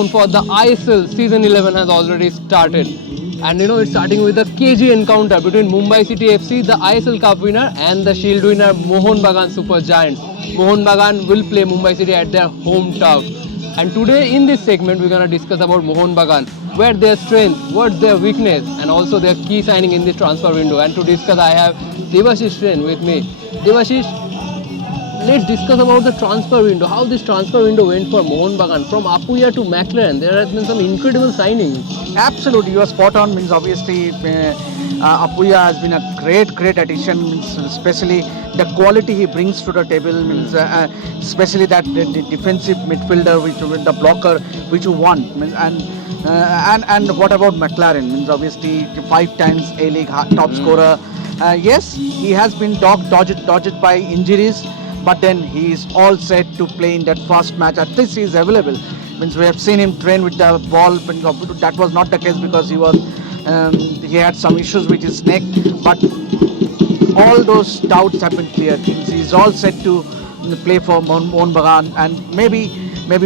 countdown for the ISL Season 11 has already started. And it's starting with a KG encounter between Mumbai City FC, the ISL Cup winner, and the Shield winner Mohun Bagan Super Giants. Mohun Bagan will play Mumbai City at their home turf. And today in this segment, we're going to discuss about Mohun Bagan, where their strength, what's their weakness, and also their key signing in this transfer window. And to discuss, I have Devashish Sren with me. Devashish, let's discuss about the transfer window, how this transfer window went for Mohun Bagan. From Apuya to McLaren, there has been some incredible signings. Absolutely, you are spot on. Means obviously Apuya has been a great addition. Means especially the quality he brings to the table. Means especially that the defensive midfielder, which the blocker, which you want. Means, and what about McLaren? Means obviously 5 times A-League top scorer. Yes, he has been dodged by injuries. But then he is all set to play in that first match. At least he is available. Means we have seen him train with the ball. That was not the case because he had some issues with his neck. But all those doubts have been cleared. He is all set to play for Mohun Bagan and maybe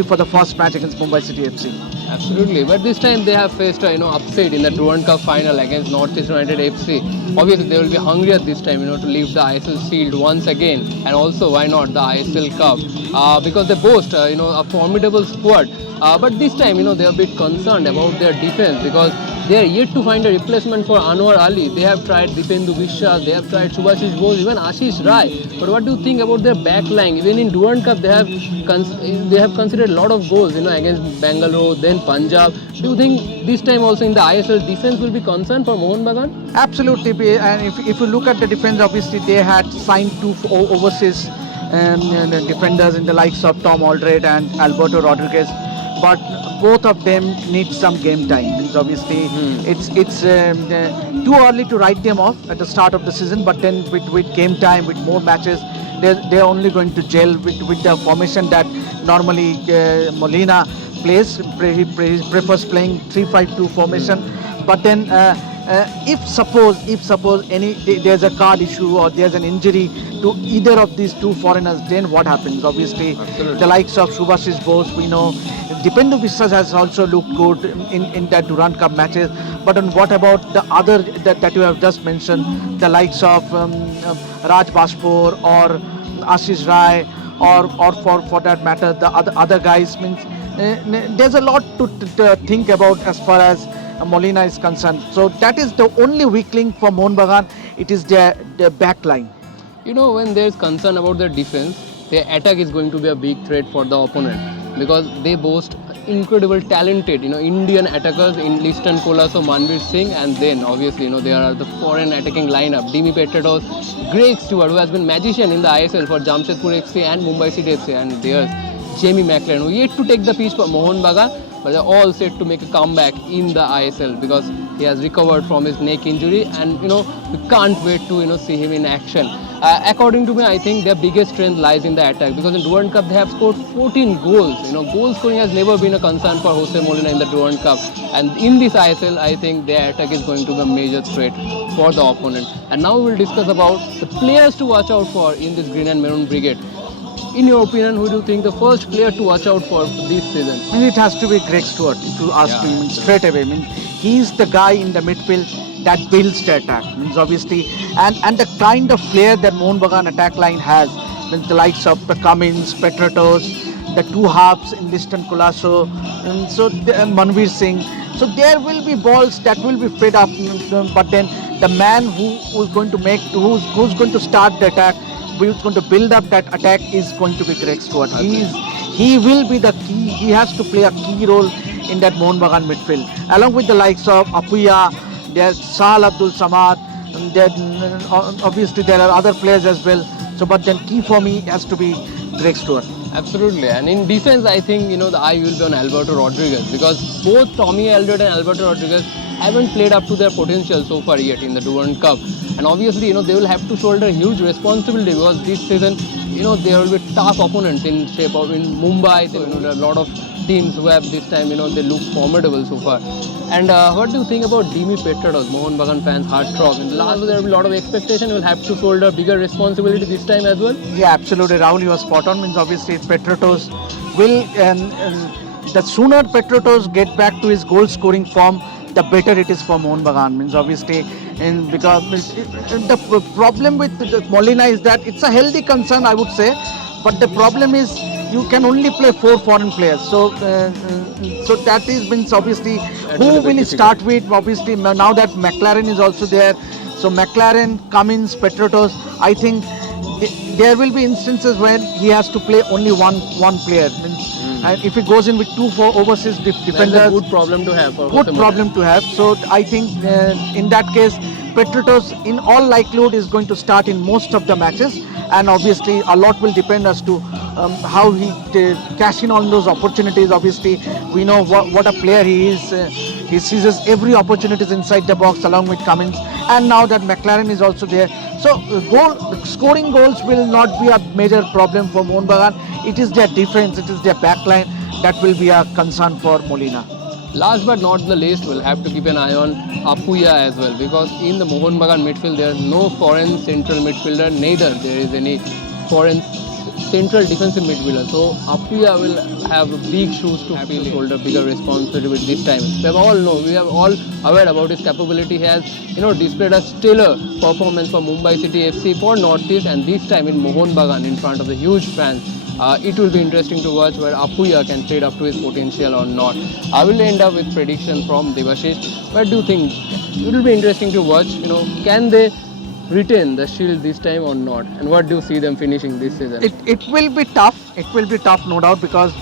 for the first match against Mumbai City FC. Absolutely, but this time they have faced a upset in the Durand Cup final against Northeast United FC. Obviously, they will be hungry at this time, to lift the ISL Shield once again, and also why not the ISL Cup because they boast, a formidable squad. But this time, they are a bit concerned about their defense because they are yet to find a replacement for Anwar Ali. They have tried Dipendu Vishwas, they have tried Subhashish Bose, even Ashish Rai. But what do you think about their back line? Even in Durand Cup, they have considered a lot of goals, against Bangalore, then Punjab. Do you think this time also in the ISL defense will be concerned for Mohun Bagan? Absolutely, and if you look at the defense, obviously they had signed 2 overseas defenders in the likes of Tom Aldred and Alberto Rodriguez. But both of them need some game time. Because obviously, it's too early to write them off at the start of the season. But then with game time, with more matches, they're only going to gel with the formation that normally Molina plays. He prefers playing 3-5-2 formation. But then if suppose there's a card issue or there's an injury to either of these 2 foreigners, then what happens? Obviously, Absolutely. The likes of Subhashish Bose, we know. Dipendu Vishwas has also looked good in that Durand Cup matches. But then what about the other that you have just mentioned, the likes of Raj Bashpur or Ashish Rai or for that matter the other guys? Means there's a lot to think about as far as Molina is concerned. So that is the only weak link for Mohun Bagan. It is their back line. When there is concern about their defense, their attack is going to be a big threat for the opponent because they boast incredible talented Indian attackers in Liston Colasso, Manveer Singh, and then obviously there are the foreign attacking lineup, Dimi Petratos, Greg Stewart, who has been magician in the ISL for Jamshedpur FC and Mumbai City FC, and there's Jamie McLaren, who yet to take the pitch for Mohun Bagan, but they're all set to make a comeback in the ISL because he has recovered from his neck injury, and we can't wait to see him in action. According to me, I think their biggest strength lies in the attack because in Durand Cup they have scored 14 goals. Goal scoring has never been a concern for Jose Molina in the Durand Cup, and in this ISL, I think their attack is going to be a major threat for the opponent. And now we will discuss about the players to watch out for in this Green and Maroon brigade. In your opinion, who do you think the first player to watch out for this season? And it has to be Greg Stewart. If you ask me straight away, he's the guy in the midfield that builds the attack. Means obviously, and the kind of player that Mohun Bagan attack line has, means the likes of Cummins, Petratos, the 2 halves in Liston Colasso, and Manveer Singh. So there will be balls that will be fed up, but then the man who's going to start the attack, who's going to build up that attack is going to be Greg Stewart. He will be the key. He has to play a key role in that Mohun Bagan midfield, along with the likes of Apuya, there's Sahal Abdul Samad, and then obviously there are other players as well. So, but then key for me has to be Greg Stewart. Absolutely, and in defense, I think the eye will be on Alberto Rodriguez because both Tommy Aldred and Alberto Rodriguez haven't played up to their potential so far yet in the Durand Cup, and obviously they will have to shoulder huge responsibility because this season there will be tough opponents in shape of in Mumbai. There are a lot of teams who have this time they look formidable so far. And what do you think about Dimi Petratos, Mohun Bagan fans' heartthrob? In the last, there will be a lot of expectation. You will have to shoulder bigger responsibility this time as well. Yeah, absolutely. Rahul, you are spot on. Means obviously Petratos will the sooner Petrotos get back to his goal scoring form, the better it is for Mohun Bagan. Means obviously, and because the problem with the Molina is that it's a healthy concern, I would say, but the problem is you can only play 4 foreign players. So that is means obviously That who will be will difficult. start with? Obviously now that McLaren is also there, so McLaren, Cummins, Petrotos, I think there will be instances when he has to play only one player. Means, and if he goes in with 2 overseas That's a defenders, good problem to have for good Jose problem to have. So I think in that case, Petrotos in all likelihood is going to start in most of the matches, and obviously a lot will depend as to how he cash in on those opportunities. Obviously, we know what a player he is. He seizes every opportunities inside the box along with Cummins, and now that McLaren is also there. So scoring goals will not be a major problem for Mohun Bagan. It is their defense, it is their backline that will be a concern for Molina. Last but not the least, we'll have to keep an eye on Apuya as well, because in the Mohun Bagan midfield there is no foreign central midfielder, neither there is any foreign central defensive midfielder. So Apuya will have big shoes to fill, shoulder bigger responsibility this time. We are all aware about his capability. He has displayed a stellar performance for Mumbai City FC for Northeast, and this time in Mohun Bagan in front of the huge fans. It will be interesting to watch where Apuya can trade up to his potential or not. I will end up with prediction from Devashish. What do you think? It will be interesting to watch. Can they retain the shield this time or not? And what do you see them finishing this season? It will be tough. It will be tough, no doubt, because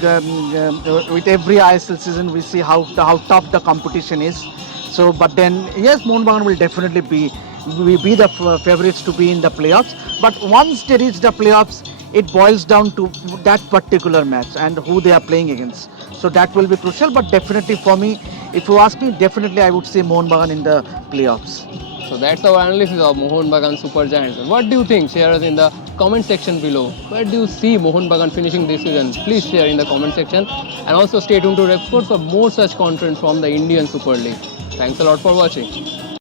with every ISL season we see how tough the competition is. So, but then yes, Mohun Bagan will definitely be the favorites to be in the playoffs. But once they reach the playoffs, it boils down to that particular match and who they are playing against. So that will be crucial. But definitely for me, if you ask me, definitely I would say Mohun Bagan in the playoffs. So that's our analysis of Mohun Bagan Super Giants. What do you think? Share us in the comment section below. Where do you see Mohun Bagan finishing this season? Please share in the comment section. And also stay tuned to Revsportz for more such content from the Indian Super League. Thanks a lot for watching.